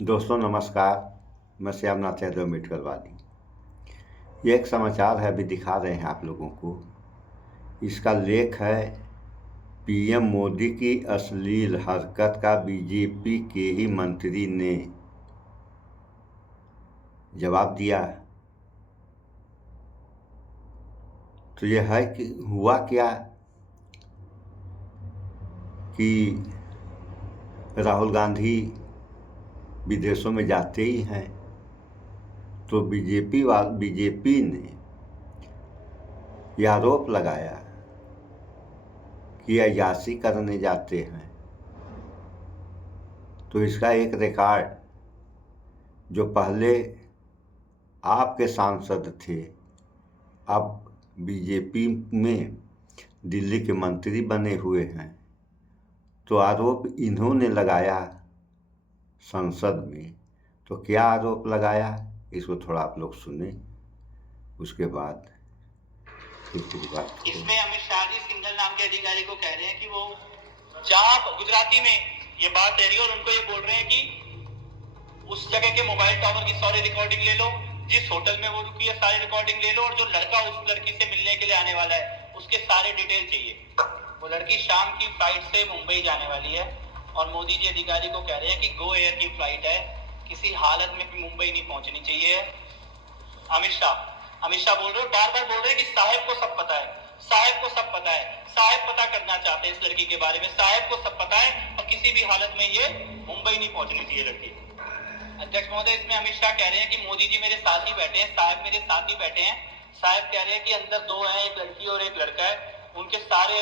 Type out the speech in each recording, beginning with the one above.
दोस्तों नमस्कार। मैं श्यामनाथ यादव मेडकल वाली। ये एक समाचार है, अभी दिखा रहे हैं आप लोगों को। इसका लेख है पीएम मोदी की अश्लील हरकत का बीजेपी के ही मंत्री ने जवाब दिया। तो यह है कि हुआ क्या कि राहुल गांधी विदेशों में जाते ही हैं तो बीजेपी ने यह आरोप लगाया कि अय्याशी करने जाते हैं। तो इसका एक रिकॉर्ड जो पहले आपके सांसद थे, अब बीजेपी में दिल्ली के मंत्री बने हुए हैं, तो आरोप इन्होंने लगाया संसद में। तो क्या आरोप लगाया, इसको थोड़ा आप लोग सुने, उसके बाद फिर पूरी बात। इसमें अमित शाह जी सिंघल नाम के अधिकारी को कह रहे हैं कि वो जहां गुजराती में ये बात कह रही है और उनको ये बोल रहे हैं कि उस जगह के मोबाइल टावर की सारी रिकॉर्डिंग ले लो, जिस होटल में वो रुकी है सारी रिकॉर्डिंग ले लो, और जो लड़का उस लड़की से मिलने के लिए आने वाला है उसके सारे डिटेल चाहिए। वो लड़की शाम की फ्लाइट से मुंबई जाने वाली है और मोदी जी अधिकारी को कह रहे हैं कि गो एयर की फ्लाइट है, किसी हालत में भी मुंबई नहीं पहुंचनी चाहिए। अमित शाह बोल रहे हो, बार बार बोल रहे हैं कि साहब को सब पता है, साहब को सब पता है, साहब पता करना चाहते हैं इस लड़की के बारे में, साहब को सब पता है और किसी भी हालत में ये मुंबई नहीं पहुंचनी चाहिए लड़की। अध्यक्ष महोदय, इसमें अमित शाह कह रहे हैं कि मोदी जी मेरे साथ ही बैठे हैं, साहब मेरे साथ ही बैठे हैं। साहब कह रहे हैं कि अंदर दो हैं, एक लड़की और एक लड़का है, उनके सारे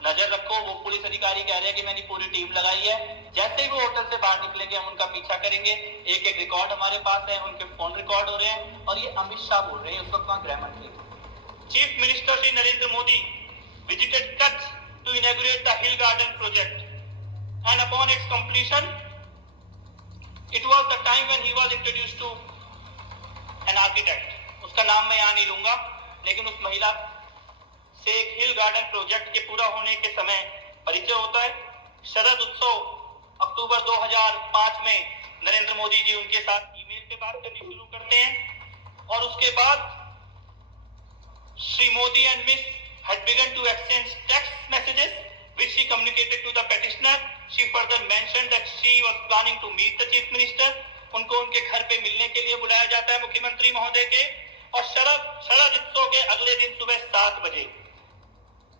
नजर रखो। वो पुलिस अधिकारी कह रहे हैं कि मैंने पूरी टीम लगाई है, जैसे ही वो होटल से बाहर निकलेंगे हम उनका पीछा करेंगे। एक एक रिकॉर्ड हमारे पास है, उनके फोन रिकॉर्ड हो रहे हैं। और ये अमित शाह बोल रहे हैं, उस वक्त वहां गृह मंत्री chief minister Shri Narendra Modi visited Kutch to inaugurate the hill garden project and upon its completion it was the time when he was introduced to an architect. उसका नाम मैं यहां नहीं लूंगा, लेकिन उस महिला से एक हिल गार्डन प्रोजेक्ट के पूरा होने के समय परिचय होता है। शरद उत्सव अक्टूबर 2005 में नरेंद्र मोदी जी उनके साथ ईमेल पे बात करनी शुरू करते हैं और उसके बाद Shri Modi and miss had begun to exchange text messages which she communicated to the petitioner. She further mentioned that she was planning to meet the chief minister. उनको उनके घर पे मिलने के लिए बुलाया जाता है मुख्यमंत्री महोदय के। और शरद उत्सव के अगले दिन सुबह 7 बजे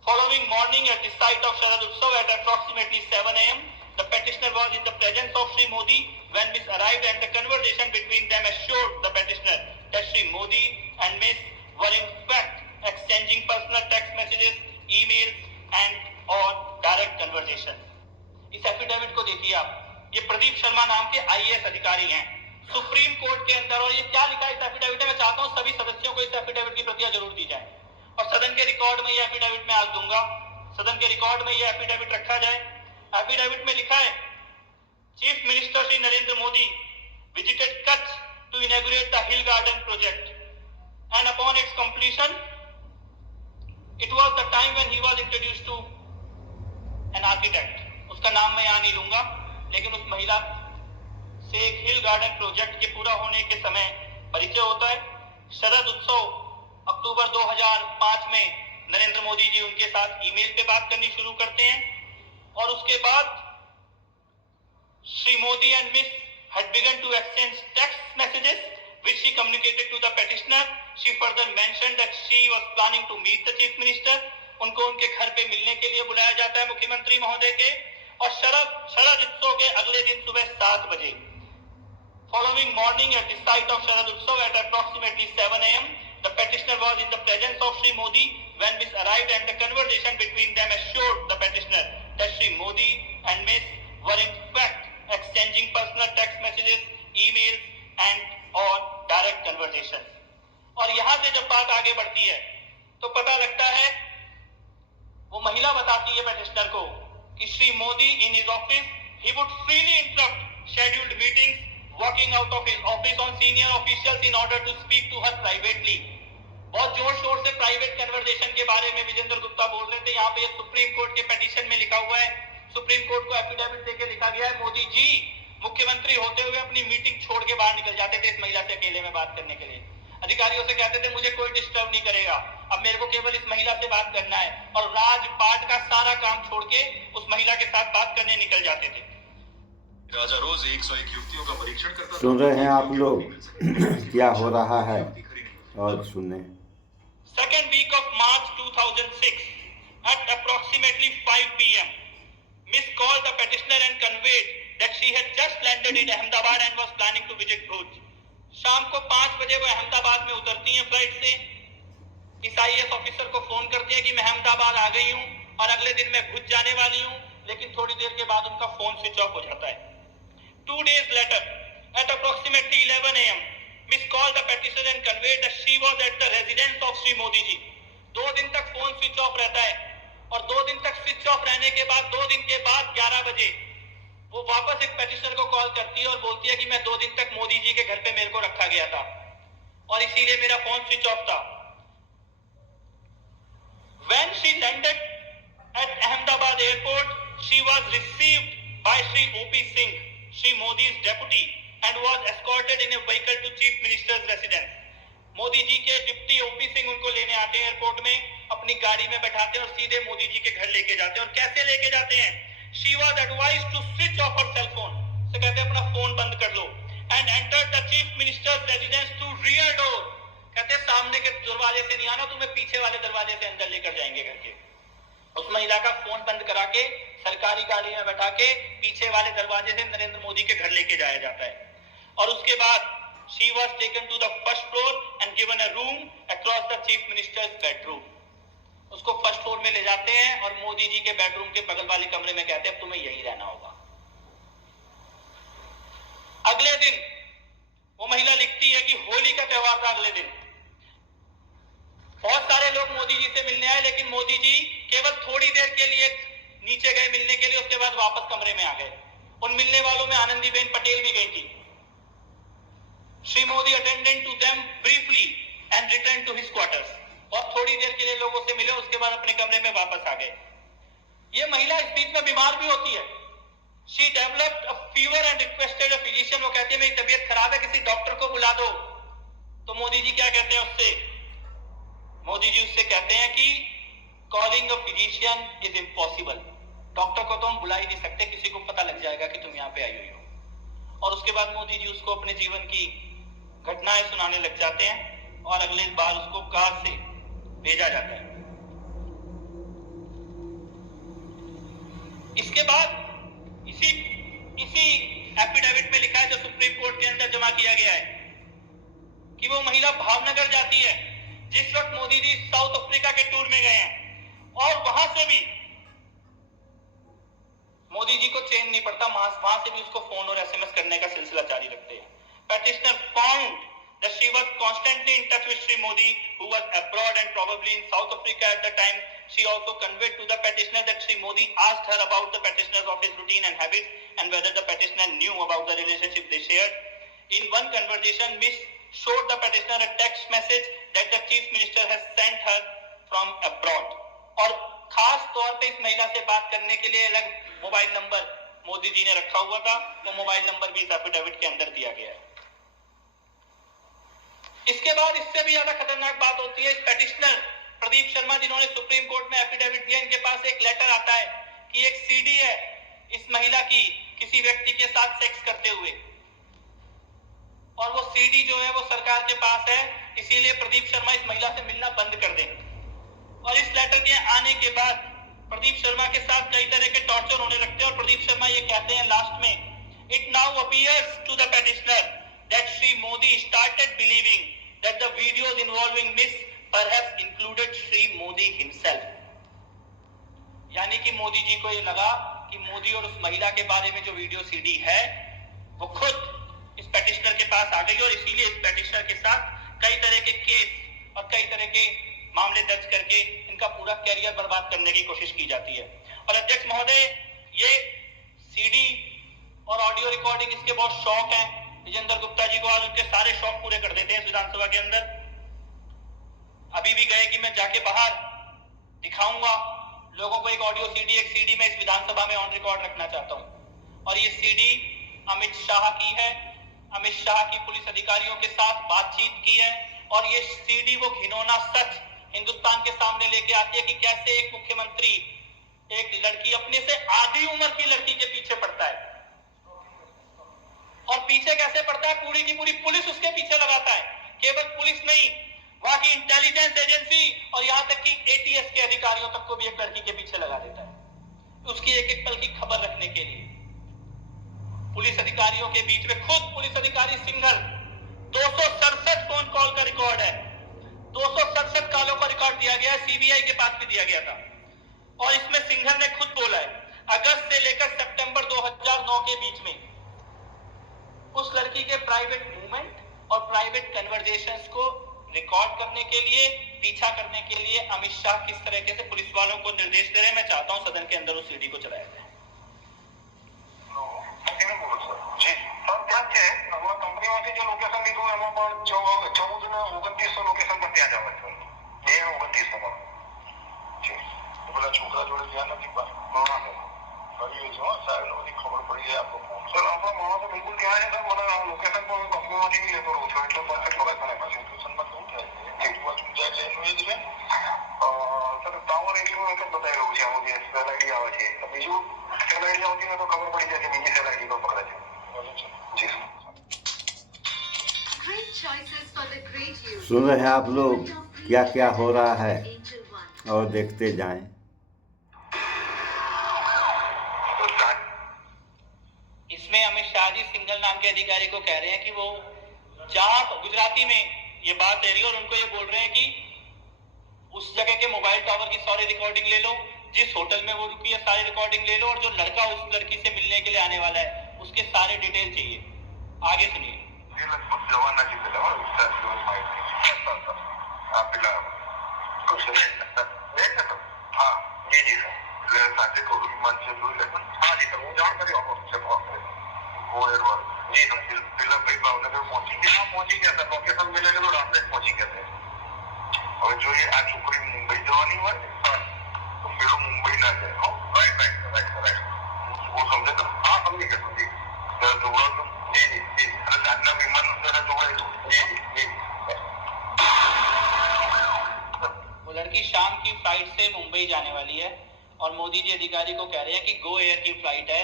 following morning at the site of Sharad Utsav at approximately 7 a.m. the petitioner was in the presence of Shri Modi when Miss arrived, and the conversation between them assured the petitioner that Shri Modi and Miss were in fact exchanging personal text messages, emails and or direct conversation. इस affidavit को देखिए आप, ये प्रदीप शर्मा नाम के IAS अधिकारी हैं supreme court के अंदर। और ये क्या लिखा है इस एफिडेविट में, मैं चाहता हूं सभी सदस्यों को इस एफिडेविट की प्रतियां जरूर दी जाए और सदन के रिकॉर्ड में ये एफिडेविट में आज दूंगा, सदन के रिकॉर्ड में ये एफिडेविट रखा जाए। एफिडेविट में लिखा है, chief minister Shri Narendra Modi visited Kutch to inaugurate the hill garden project and upon its completion it was the time when he was introduced to an architect. उसका नाम मैं यहां नहीं लूंगा, लेकिन उस महिला से एक हिल गार्डन प्रोजेक्ट के पूरा होने के समय परिचय होता है। शरद उत्सव अक्टूबर 2005 में नरेंद्र मोदी जी उनके साथ ईमेल पे बात करनी शुरू करते हैं और उसके बाद Shri Modi and miss had begun to exchange text messages which she communicated to the petitioner. She further mentioned that she was planning to meet the chief minister. उनको उनके घर पे मिलने के लिए बुलाया जाता है मुख्यमंत्री महोदय के। और शरद उत्सव के अगले दिन सुबह 7 बजे following morning at the site of Sharad Utsav at approximately 7 a.m. the petitioner was in the presence of Shri Modi when Miss arrived, and the conversation between them assured the petitioner that Shri Modi and Miss were in fact exchanging personal text messages, emails and or direct conversation. और यहाँ से जब बात आगे बढ़ती है तो पता लगता है, वो महिला बताती है petitioner को कि Shri Modi in his office he would freely interrupt scheduled meetings, walking out of his office on senior officials in order to speak to her privately. बहुत जोर शोर से प्राइवेट कन्वर्सेशन के बारे में विजेंद्र गुप्ता बोल रहे थे। यहाँ पे सुप्रीम कोर्ट के पिटीशन में लिखा हुआ है, सुप्रीम कोर्ट को एफिडेविट देके लिखा गया है, मोदी जी मुख्यमंत्री होते हुए अपनी मीटिंग छोड़ के बाहर निकल जाते थे इस महिला से अकेले में बात करने के लिए। अधिकारियों से कहते थे मुझे कोई डिस्टर्ब नहीं करेगा, अब मेरे को केवल इस महिला से बात करना है, और राजपाट का सारा काम छोड़ के उस महिला के साथ बात करने निकल जाते थे। राजा रोज 101 युवतियों का परीक्षण करता था। सुन रहे हैं आप लोग क्या हो रहा है, और सुने। Second week of March 2006 at approximately 5 p.m. Miss called the petitioner and conveyed that she had just landed in Ahmedabad and was planning to visit Bhuj. शाम को 5 बजे वो अहमदाबाद में उतरती हैं फ्लाइट से। इस IAS ऑफिसर को फोन करती है कि मैं अहमदाबाद आ गई हूँ और अगले दिन मैं भुज जाने वाली हूँ, लेकिन थोड़ी देर के बाद उनका फोन स्विच ऑफ हो जाता है। 2 days later, at approximately 11 a.m., Miss called the petitioner and conveyed that she was at the residence of Sri Modi ji. 2 दिन तक फोन स्विच ऑफ रहता है, और 2 दिन तक स्विच ऑफ रहने के बाद 2 दिन के बाद 11 बजे वो वापस एक पेटिशनर को कॉल करती है और बोलती है कि मैं 2 दिन तक मोदी जी के घर पे मेरे को रखा गया था और इसीलिए मेरा फोन स्विच ऑफ था। When she landed at Ahmedabad airport, she was received by Sri O.P. Singh, Sri Modi's deputy, and was escorted in a vehicle to Chief Minister's residence. Modi ji के डिप्टी O.P. सिंह उनको लेने आते हैं airport में, अपनी गाड़ी में बैठाते हैं और सीधे मोदी जी के घर लेके जाते हैं। और कैसे लेके जाते हैं? She was advised to switch off her cell phone. से कहते हैं अपना फोन बंद कर लो। And entered the Chief Minister's residence through rear door. कहते हैं सामने के दरवाजे से नहीं आना, तुम्हें पीछे वाले दरवाजे से अंदर लेकर जाएंगे घर के। उस महिला का फोन बंद करा के सरकारी गाड़ी में बैठा के पीछे वाले दरवाजे से नरेंद्र मोदी के घर लेके जाया जाता है। और उसके बाद she was taken to the first floor and given a room across the Chief Minister's bedroom. उसको फर्स्ट फ्लोर में ले जाते हैं और मोदी जी के बेडरूम के बगल वाले कमरे में कहते हैं अब तुम्हें यही रहना होगा। अगले दिन वो महिला लिखती है कि होली का त्योहार था। अगले दिन बहुत सारे लोग मोदी जी से मिलने आए, लेकिन मोदी जी केवल थोड़ी देर के लिए नीचे गए मिलने के लिए, उसके बाद वापस कमरे में आ गए। उन मिलने वालों में आनंदीबेन पटेल भी गई थी। Shri Modi attended to them briefly and return to his quarters, और थोड़ी देर के लिए लोगों से मिले, उसके बाद अपने कमरे में वापस आ गए। ये महिला इस बीच में बीमार भी होती है। She developed a fever and requested a physician. वो कहती है मेरी तबीयत खराब है, किसी डॉक्टर को बुला दो। तो मोदी जी क्या कहते हैं उससे? मोदी जी उससे कहते हैं कि calling a physician is impossible. Doctor को तो हम बुला ही नहीं सकते, किसी को पता लग जाएगा कि तुम यहाँ पे आई हुई हो। और उसके बाद मोदी जी उसको अपने जीवन की घटनाएं सुनाने लग जाते हैं और अगले बार उसको कार से भेजा जाता है। इसके बाद इसी एफिडेविट में लिखा है जो सुप्रीम कोर्ट के अंदर जमा किया गया है कि वो महिला भावनगर जाती है जिस वक्त मोदी जी साउथ अफ्रीका के टूर में गए हैं, और वहां से भी मोदी जी को चैन नहीं पड़ता, वहां से भी उसको फोन और SMS करने का सिलसिला जारी रखते हैं। Petitioner found that she was constantly in touch with Sri Modi, who was abroad and probably in South Africa at the time. She also conveyed to the petitioner that Sri Modi asked her about the petitioner's office routine and habits and whether the petitioner knew about the relationship they shared. In one conversation, Miss showed the petitioner a text message that the Chief Minister has sent her from abroad. और खास तौर पे इस महिला से बात करने के लिए अलग मोबाइल नंबर मोदी जी ने रखा हुआ था, वो मोबाइल नंबर भी इस एफिडेविट के अंदर दिया गया है। इसके बाद इससे भी ज्यादा खतरनाक बात होती है। इस पेटिशनर प्रदीप शर्मा जिन्होंने सुप्रीम कोर्ट में एफिडेविट दिया, इनके पास एक लेटर आता है कि एक सीडी है इस महिला की किसी व्यक्ति के साथ सेक्स करते हुए, और वो सीडी जो है वो सरकार के पास है, इसीलिए प्रदीप शर्मा इस महिला से मिलना बंद कर दें। और इस लेटर के आने के बाद प्रदीप शर्मा के साथ कई तरह के टॉर्चर होने लगते हैं और प्रदीप शर्मा ये कहते हैं लास्ट में, it now appears to the petitioner that Sri Modi started believing that the videos involving Miss perhaps included Sri Modi himself. यानी कि मोदी जी को ये लगा कि मोदी और उस महिला के बारे में जो वीडियो सीडी है वो खुद इस पेटिशनर के पास आ गई, और इसीलिए इस पेटिशनर के साथ कई तरह के केस और कई तरह के मामले दर्ज करके इनका पूरा कैरियर बर्बाद करने की कोशिश की जाती है। और अध्यक्ष महोदय, ये सीडी और ऑडियो रिकॉर्डिंग इसके बहुत शौक हैं। विजेंद्र गुप्ता जी को आज उनके सारे शौक पूरे कर देते हैं विधानसभा के अंदर। अभी भी गए कि मैं जाके बाहर दिखाऊंगा लोगों को एक ऑडियो सीडी, एक सीडी में इस विधानसभा में ऑन रिकॉर्ड रखना चाहता हूं। और ये सीडी अमित शाह की है। अमित शाह की पुलिस अधिकारियों के साथ बातचीत की है और ये सीडी वो घिनौना सच हिंदुस्तान के सामने लेके आती है कि कैसे एक मुख्यमंत्री एक लड़की अपने से आधी उम्र की लड़की के पीछे पड़ता है, और पीछे कैसे पड़ता है, पूरी की पूरी पुलिस उसके पीछे लगाता है। केवल पुलिस नहीं, वहां की इंटेलिजेंस एजेंसी और यहां तक कि एटीएस के अधिकारियों तक को भी एक लड़की के पीछे लगा देता है, उसकी एक एक पल की खबर रखने के लिए। पुलिस अधिकारियों के बीच में खुद पुलिस अधिकारी सिंघल, 267 फोन कॉल का रिकॉर्ड है, 267 कॉलों का रिकॉर्ड दिया गया है, सीबीआई के पास भी दिया गया था। और इसमें सिंघल ने खुद बोला है अगस्त से लेकर सितंबर 2009 के बीच में उस लड़की के प्राइवेट मूवमेंट और प्राइवेट कन्वर्सेशंस को रिकॉर्ड करने के लिए, पीछा करने के लिए अमित शाह किस तरीके से पुलिस वालों को निर्देश दे रहे हैं। मैं चाहता हूं सदन के अंदर उस सीडी को चलाया जाए। जी सर, क्या છે અમારા કંપનીમાંથી જે લોકેશન લીધું એમાં પણ 14 ને 2900 લોકેશન પર ત્યાં જવા છે, 2900 માં જી બધા છોકરા જોડે ધ્યાન નથી પાસ ના ફરી જો સાહેબ બધી ખબર પડી જાય આપકો સર આપણા માણસો બિલકુલ ત્યાં છે સર, મને લોકેશન પણ કંપનીમાંથી બી લેતો રહું છું એટલે પરફેક્ટ લોકેશન છે સિચ્યુએશનમાં શું થાય છે એક બાજુ જાય છે એનું એ જ છે સર ટાવર એરિયામાં એક જ બતાવી રહ્યું છે આનું જે સેલ આઈડી આવે છે, બીજું સેલ આઈડી આવતી હોય તો ખબર પડી જાય કે બીજી સેલ આઈડી પર પકડે છે। जी सुन रहे हैं आप लोग क्या क्या हो रहा है, और देखते जाएं। इसमें अमित शाह जी सिंघल नाम के अधिकारी को कह रहे हैं कि वो जहां गुजराती में ये बात कह रही है और उनको ये बोल रहे हैं कि उस जगह के मोबाइल टावर की सारी रिकॉर्डिंग ले लो, जिस होटल में वो रुकी है सारी रिकॉर्डिंग ले लो, और जो लड़का उस लड़की से मिलने के लिए आने वाला है उसके सारे डिटेल चाहिए। आगे सुनिए। जवाना जी पे लगा सर जो माइक आप पिला कुछ नहीं तो हां जी जी सर साजे को मन से दूर लेकिन हां जी सर वो जान करियो से वो एरवर जी सर पिला भाई भावनगर पहुंची गया सर, लोकेशन मिले तो रात तक पहुंची गया थे। और जो ये आज छोकरी मुंबई जवानी हुआ सर तो फिर वो मुंबई ना जाए हो राइट वो समझे ना हां समझ गया समझी सर जोड़ा तो जी जी जी अरे साधना विमान जरा जोड़ा जी जी वो लड़की शाम की फ्लाइट से मुंबई जाने वाली है और मोदी जी अधिकारी को कह रहे हैं कि गो एयर की फ्लाइट है,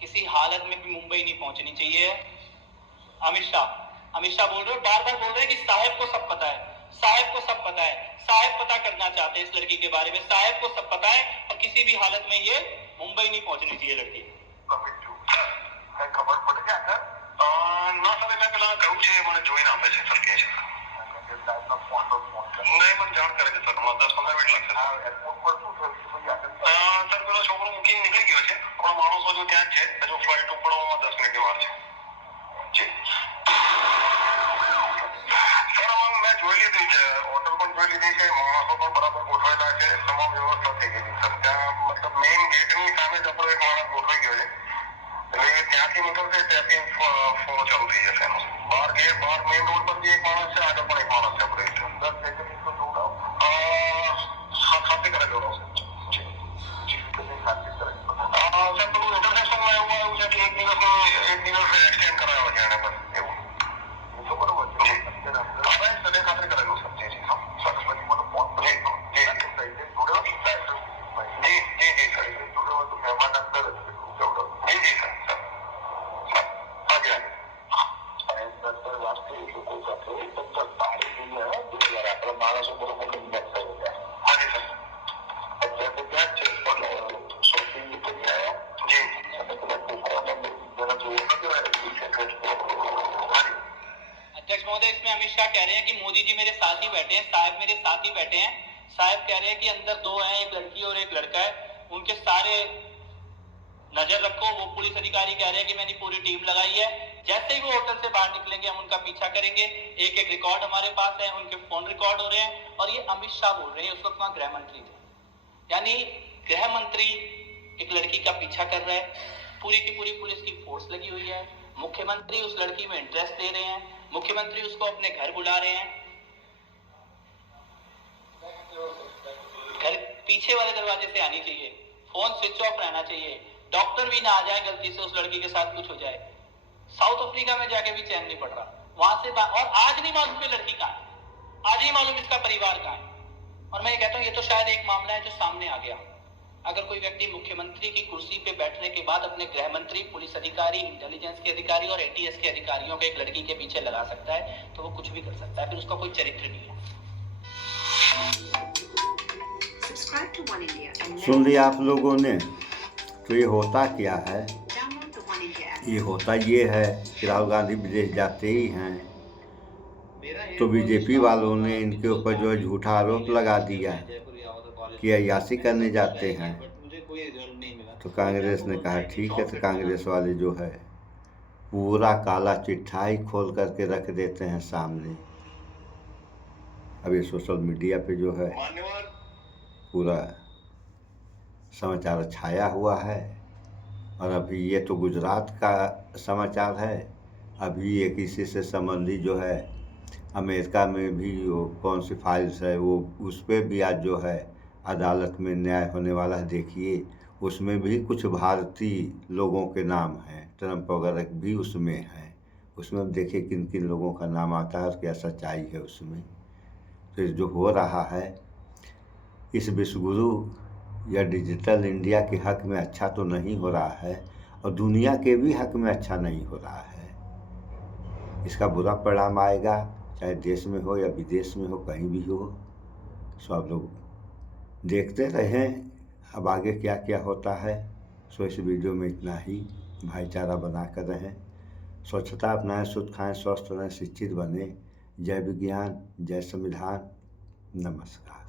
किसी हालत में भी मुंबई नहीं पहुंचनी चाहिए। अमित शाह बोल रहे, बार बार बोल रहे हैं कि साहब को सब पता है, साहब को सब पता है, साहब पता करना चाहते हैं इस लड़की के बारे में, साहब को सब पता है और किसी भी हालत में ये मुंबई नहीं पहुंचनी चाहिए लड़की। ખબર પડી ગયા સર ના સર એટલે પેલા કહું છે મને જોઈને આપે છે સર કે છે નહીં મને જાણ કરે છે સર, 10-15 મિનિટ લાગશે એરપોર્ટ પર શું થયું સર પેલો છોકરો મૂકીને નીકળી ગયો છે, આપણા માણસો જો ત્યાં જ છે હજુ ફ્લાઇટ ઉપડવામાં 10 મિનિટની વાર છે જી સર હવે મેં જોઈ લીધી છે, હોટલ પણ જોઈ લીધી છે, માણસો પણ બરાબર ગોઠવેલા છે, તમામ વ્યવસ્થા થઈ ગઈ સર। ત્યાં મતલબ મેઇન ગેટની સામે જ આપણો એક માણસ ગોઠવાઈ ગયો છે એટલે ત્યાંથી નીકળશે ત્યાંથી ફોન ચાલુ થઈ જશે એનો। બહાર મેઇન રોડ પર બી એક માણસ છે, આગળ પણ એક માણસ છે આપણે 10 સેકન્ડ તો જોડાઓ ખાતે કરે જોડાવશે જી જી ખાતે કરે સર પેલું ઇન્ટરનેશનલમાં એવું આવ્યું છે કે એક દિવસ એક્સટેન્ડ કરાવ્યો છે એને બસ એવું તો બરોબર છે આપણે સડે ખાતે કરેલું સર જી જી સરસ્વતીમાં તો ફોન જી જી જોડાવો જી જી જી સર જોડાવો તો મહેમાન અંદર જી જી સર अध्यक्ष महोदय, इसमें अमित शाह कह रहे हैं कि मोदी जी मेरे साथ ही बैठे हैं, साहब मेरे साथ ही बैठे हैं, साहब कह रहे हैं कि अंदर दो हैं, एक लड़की और एक लड़का है, उनके सारे नजर रखो। वो पुलिस अधिकारी कह रहे हैं कि मैंने पूरी टीम लगाई है, जैसे ही वो होटल से बाहर निकलेंगे हम उनका पीछा करेंगे। एक एक रिकॉर्ड हमारे पास है, उनके फोन रिकॉर्ड हो रहे हैं। और ये अमित शाह बोल रहे हैं, उस वक्त वहां गृह मंत्री थे, यानी गृह मंत्री एक लड़की का पीछा कर रहा है, पूरी की पूरी पुलिस की फोर्स लगी हुई है, मुख्यमंत्री उस लड़की में इंटरेस्ट ले रहे हैं, मुख्यमंत्री उसको अपने घर बुला रहे हैं, घर पीछे वाले दरवाजे से आनी चाहिए, फोन स्विच ऑफ रहना चाहिए, डॉक्टर भी ना आ जाए गलती से उस लड़की के साथ कुछ हो जाए, साउथ अफ्रीका में जाके भी चैन नहीं पड़ रहा, वहां से और आज नहीं मालूम कि लड़की कहाँ है, आज ही मालूम इसका परिवार कहाँ है। और मैं ये कहता हूँ ये तो शायद एक मामला है जो सामने आ गया। अगर कोई व्यक्ति मुख्यमंत्री की कुर्सी पे बैठने के बाद अपने गृह मंत्री, पुलिस अधिकारी, इंटेलिजेंस के अधिकारी और एटीएस के अधिकारियों को एक लड़की के पीछे लगा सकता है तो वो कुछ भी कर सकता है, फिर उसका कोई चरित्र नहीं है। सुन लिया आप लोगों ने। तो ये होता क्या है? ये होता ये है कि राहुल गांधी विदेश जाते ही हैं तो बीजेपी वालों ने इनके ऊपर जो है झूठा आरोप लगा दिया कि अय्याशी करने जाते हैं। तो कांग्रेस ने कहा ठीक है, तो कांग्रेस वाले जो है पूरा काला चिट्ठा ही खोल करके रख देते हैं सामने। अब ये सोशल मीडिया पे जो है पूरा समाचार छाया हुआ है। और अभी ये तो गुजरात का समाचार है, अभी एक इसी से संबंधी जो है अमेरिका में भी वो कौन सी फाइल्स है वो उस पर भी आज जो है अदालत में न्याय होने वाला है। देखिए उसमें भी कुछ भारतीय लोगों के नाम हैं, ट्रंप वगैरह भी उसमें हैं। उसमें देखिए किन किन लोगों का नाम आता है और क्या सच्चाई है उसमें। तो जो हो रहा है इस विश्वगुरु या डिजिटल इंडिया के हक में अच्छा तो नहीं हो रहा है और दुनिया के भी हक में अच्छा नहीं हो रहा है। इसका बुरा परिणाम आएगा, चाहे देश में हो या विदेश में हो, कहीं भी हो। सो आप लोग देखते रहें अब आगे क्या क्या होता है। सो इस वीडियो में इतना ही। भाईचारा बना कर रहें, स्वच्छता अपनाएं, शुद्ध खाएं, स्वस्थ रहें, शिक्षित बने। जय विज्ञान, जय संविधान, नमस्कार।